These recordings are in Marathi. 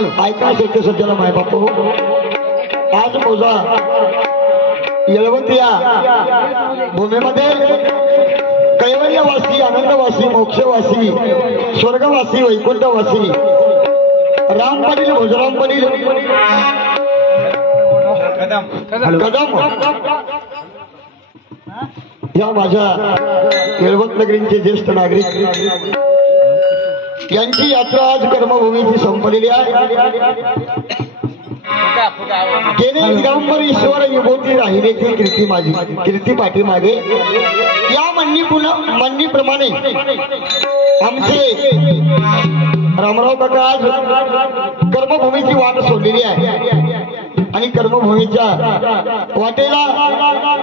ऐका सत्य सत्याला माय बापू, आज मोजा येळवंत या भूमीमध्ये कैवल्यवासी, आनंदवासी, मोक्षवासी, स्वर्गवासी, वैकुंठवासी राम पाटील, भोजराम पाटील कदम या माझ्या येळवंत नगरीचे ज्येष्ठ नागरिक यांची यात्रा आज कर्मभूमीची संपलेली आहे। गेले दिगंबर ईश्वर विभूती राहिलेची कीर्ती माझी, कीर्ती पाठीमागे या म्हणणीप्रमाणे आमचे रामराव काका आज कर्मभूमीची वाट सोडलेली आहे आणि कर्मभूमीच्या वाटेला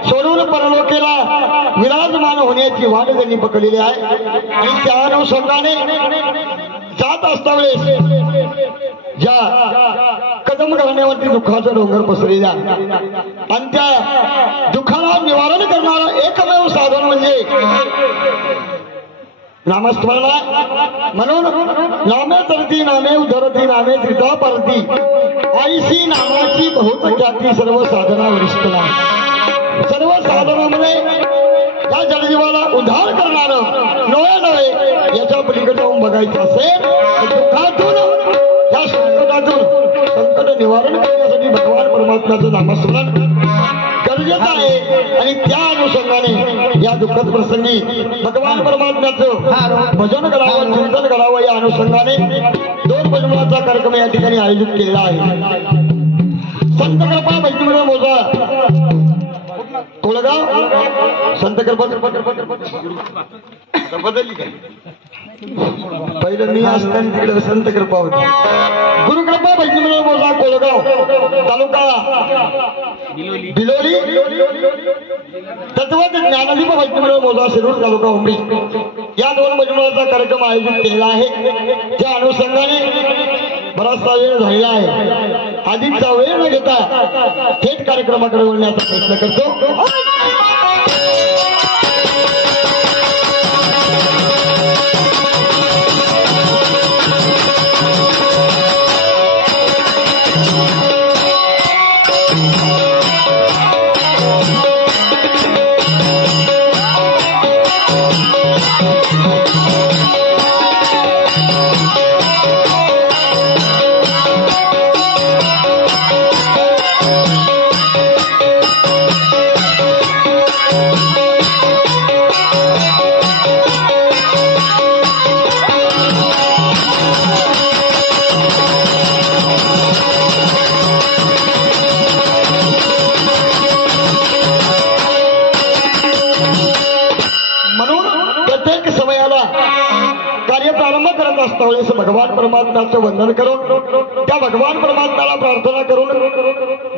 सोडून परलोकेला विराजमान होण्याची वाट त्यांनी पकडलेली आहे आणि त्या अनुषंगाने जात असता वेळेस ज्या कदम घालण्यावरती दुःखाचा डोंगर पसरलेला आणि त्या दुःखाला निवारण करणारं एकमेव साधन म्हणजे नामस्मरण आहे। म्हणून नामे तरती नामे उधरती नामे त्रिता परती आईशी नामाची बहुत ख्याती सर्व साधना वरिष्ठ नाही। सर्व साधनामध्ये या जगजीवाला उद्धार करणारं नव्हे याच्या पलीकडे जाऊन बघायचं असेल तर दुःखातून या संकटातून संकट निवारण करण्यासाठी भगवान परमात्म्याचं नामस्मरण गरजेचं आहे आणि त्या अनुषंगाने या दुःखद प्रसंगी भगवान परमात्म्याचं भजन करावं, चिंतन करावं या अनुषंगाने दोन भजनाचा कार्यक्रम या ठिकाणी आयोजित केलेला आहे। संत कृपा भजन मोजा कोळगाव, संत कृपा बदलली काय पहिलं मी असताना तिकडे संत कृपा होती, गुरुकृपा भजन मोजा कोळगाव तालुका बिलोली, तत्वत ज्ञानदीप भजन मोजा शिरूर तालुका उमरी या दोन भजनाचा कार्यक्रम आयोजित केलेला आहे। त्या अनुषंगाने बराचसा वेळ झालेला आहे, आधीचा वेळ न घेता थेट कार्यक्रमाकडे वळण्याचा प्रयत्न करतो। भगवान परमात्म्याचं वंदन करून त्या भगवान परमात्म्याला प्रार्थना करून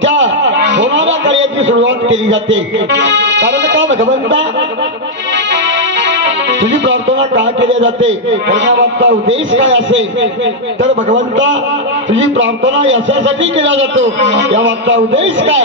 त्या होणाऱ्या कार्याची सुरुवात केली जाते। कारण का भगवंता तुझी प्रार्थना का केली जाते, करण्यामागचा उद्देश काय असेल तर भगवंता तुझी प्रार्थना याच्यासाठी केला जातो, या मागचा उद्देश काय?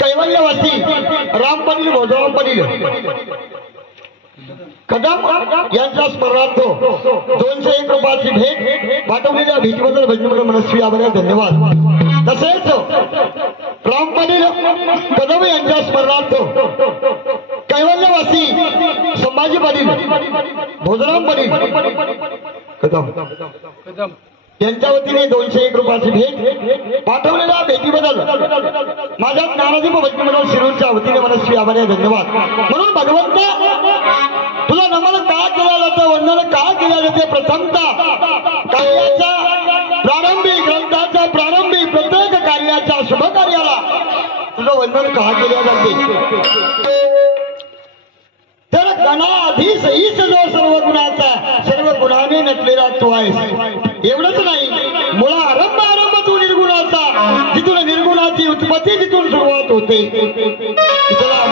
कैवल्यवासी राम पाटील, भोजराम पाटील कदम यांच्या स्मरणार्थ 201 रुपयाची भेट पाठवलेल्या भेटीबद्दल भजन मनस्वी आभार, धन्यवाद। तसेच राम पाटील कदम यांच्या स्मरणार्थ कैवल्यवासी संभाजी पाटील, भोजराम पाटील कदम यांच्या वतीने 201 रुपयाची भेट पाठवलेल्या भेटीबद्दल माझ्या ज्ञानदीप भजन मंडळ शिरूरच्या वतीने मनस्वी आभार, धन्यवाद। म्हणून भगवंता तुला नमन का केलं जातं, वंदन का केलं जाते? प्रथमतः कार्याच्या प्रारंभी, ग्रंथाच्या प्रारंभी प्रत्येक कार्याच्या शुभ कार्याला तुझं वंदन का केलं जाते? तर गणाधीश ईश जो सर्व गुणाचा, सर्व गुणाने नटलेला तू आहेस। एवढंच नाही, मुळा आरंभ व्युत्पत्ती जिथून सुरुवात होते तिला